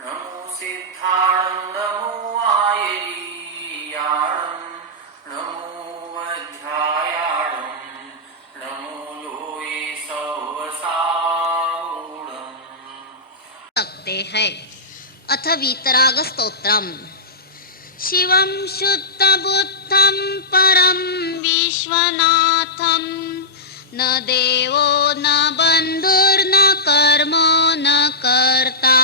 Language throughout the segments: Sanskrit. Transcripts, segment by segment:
नमो सिद्धाणं नमो आयरीयाणं नमो वज्रायाणं नमो लोये सौवसावूढम्। सकते हैं। अथ वीतराग स्तोत्रम। शिवं शुद्धबुद्धं परं विश्वनाथं न देवो न बन्धुर्न कर्मो न कर्ता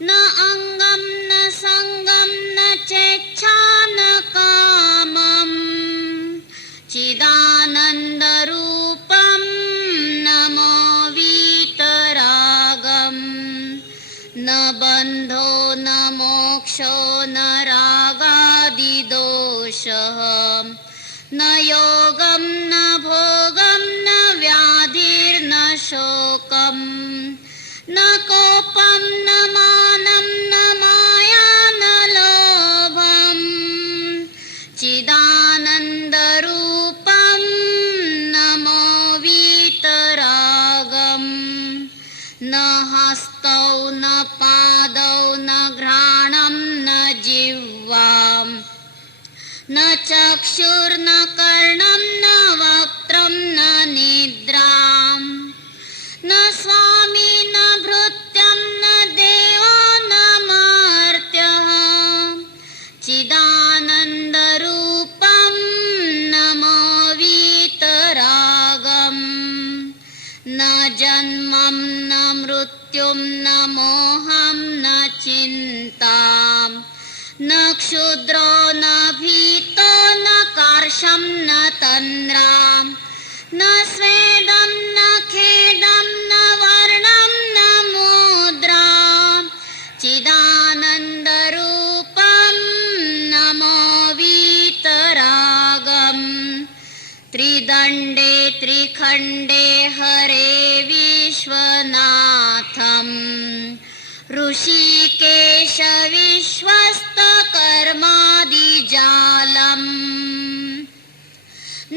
न अङ्गं न सङ्गं न चेच्छा न कामं चिदानन्दरूपं नमो वीतरागम् न बन्धो न मोक्षो न रागादिदोषः न योगं न भोगं न व्याधिर्न शोकं न कोपं न मानं न माया न लोभं चिदानन्दरूपं नमो वीतरागम् न हस्तौ न पादौ न घ्राणं न जिह्वां न चक्षुर्न कर्णं न वक्त्रं न निद्रां न स्वामी न भृत्यं न देवो न मर्त्यः चिदानन्दरूपं नमो वीतरागम् न जन्मं न मृत्युं न मोहं न चिन्तां न क्षुद्रो न भीतो न कार्षं न तन्द्रां न स्वेदं न खेदं न वर्णं न मुद्रां चिदानन्दरूपं नमो वीतरागम् त्रिदण्डे त्रिखण्डे हरे विश्वनाथम् ऋषिकेश विश्वस्तकर्मादिजालम्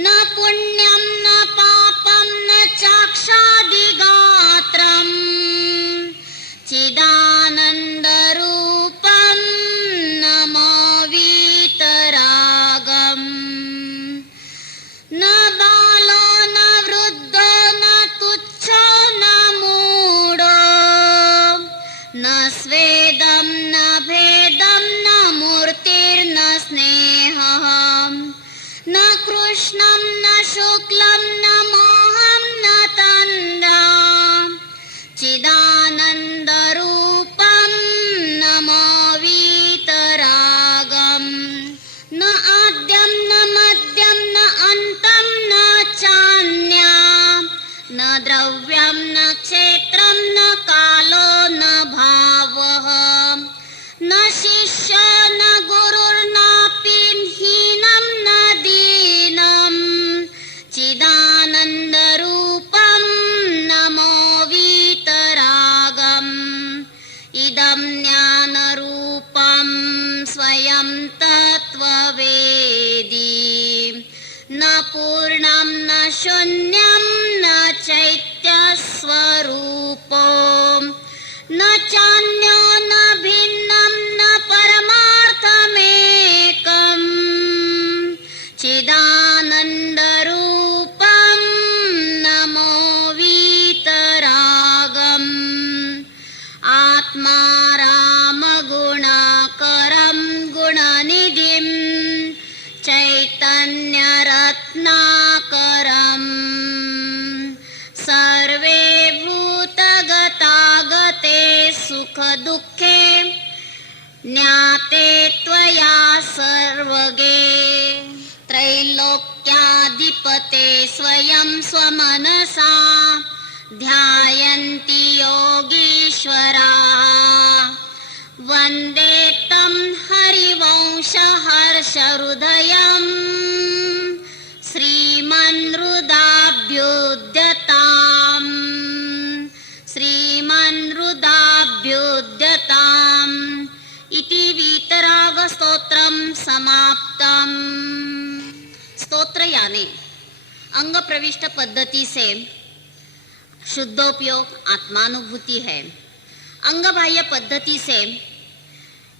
न पुण्यं न पापं न चाक्षादिगात्रम् चिदानन्दरूपं नमो वीतरागम् न बालो न वृद्धो न तुच्छो न मूढो न स्वेदं न भेदं न मूर्तिर्न स्नेहः न कृष्णं न शुक्लं न मोहं न तन्द्रा चिदानन्दरूपं नमो वीतरागम् न आद्यं न मध्यं न अन्तं न चान्या न द्रव्यं न क्षेत्रं न कालो न भावः न शिष्यो न गुरुर्नापि हीनं न दीनं चिदानन्दरूपं नमो वीतरागम् इदं ज्ञानरूपं स्वयं तत्त्ववेदी न पूर्णं न शून्यं न चैत्यस्वरूपो न चान्यो न भिन्नं न परमार्थमेकं चिदानन्दरूपं नमो वीतरागम् आत्मा रामगुणाकरं गुणनिधिं चैतन्यरत्नाकरम् सर्वे भूतगतागते सुखदुःखे ज्ञाते त्वया सर्वगे त्रैलोक्याधिपते स्वयं स्वमनसा ध्यायन्ति योगीश्वराः वन्दे तं हरिवंशहर्षहृदयं श्रीमन्हृदाभ्युद्यताम् श्रीमन्हृदाभ्युद्यताम् इति वीतरागस्तोत्रं समाप्तम्। स्तोत्र यानी अंग प्रविष्ट पद्धति से शुद्धोपयोग आत्मानुभूति है। अंग बाह्य पद्धति से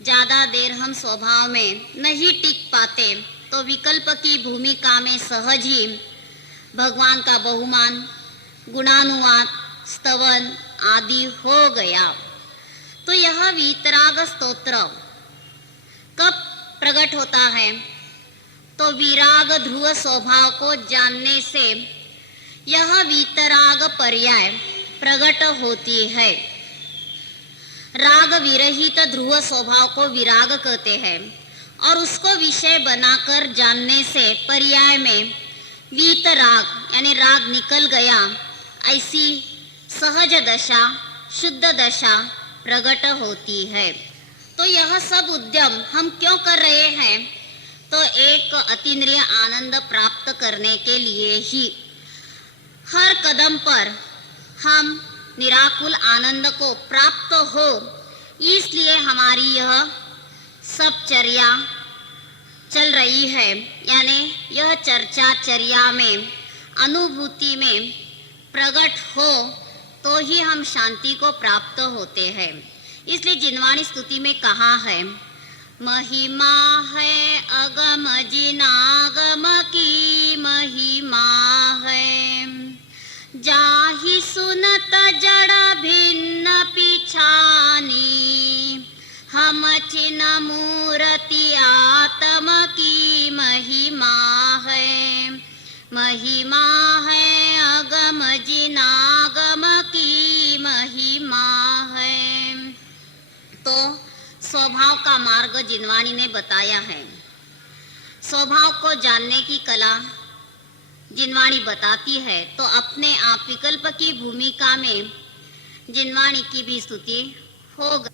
ज्यादा देर हम स्वभाव में नहीं टिक पाते तो विकल्प की भूमिका में सहज ही भगवान का बहुमान, गुणानुवाद, स्तवन आदि हो गया। तो यह वीतराग स्तोत्र कब प्रकट होता है? तो विराग ध्रुव स्वभाव को जानने से यह वीतराग पर्याय प्रकट होती है। राग विरहित ध्रुव स्वभाव को विराग कहते हैं और उसको विषय बनाकर जानने से पर्याय में वीतराग यानी राग निकल गया, ऐसी सहज दशा, शुद्ध दशा प्रकट होती है। तो यह सब उद्यम हम क्यों कर रहे हैं? तो एक अतीन्द्रिय आनंद प्राप्त करने के लिए ही। हर कदम पर हम निराकुल आनंद को प्राप्त हो, इसलिए हमारी यह सब चर्या चल रही है। यानी यह चर्चा चर्या में, अनुभूति में प्रकट हो तो ही हम शांति को प्राप्त होते हैं। इसलिए जिनवाणी स्तुति में कहा है, महिमा है अगम जिनागम की महिमा है, जाहि सुनत जड़ भिन्न पिछानी, हम चिन मूर्ति आत्म की महिमा है, महिमा है अगम जिनागम की महिमा है। तो स्वभाव का मार्ग जिनवाणी ने बताया है। स्वभाव को जानने की कला जिनवाणी बताती है, तो अपने आप विकल्प की भूमिका में जिनवाणी की भी स्तुति होगा।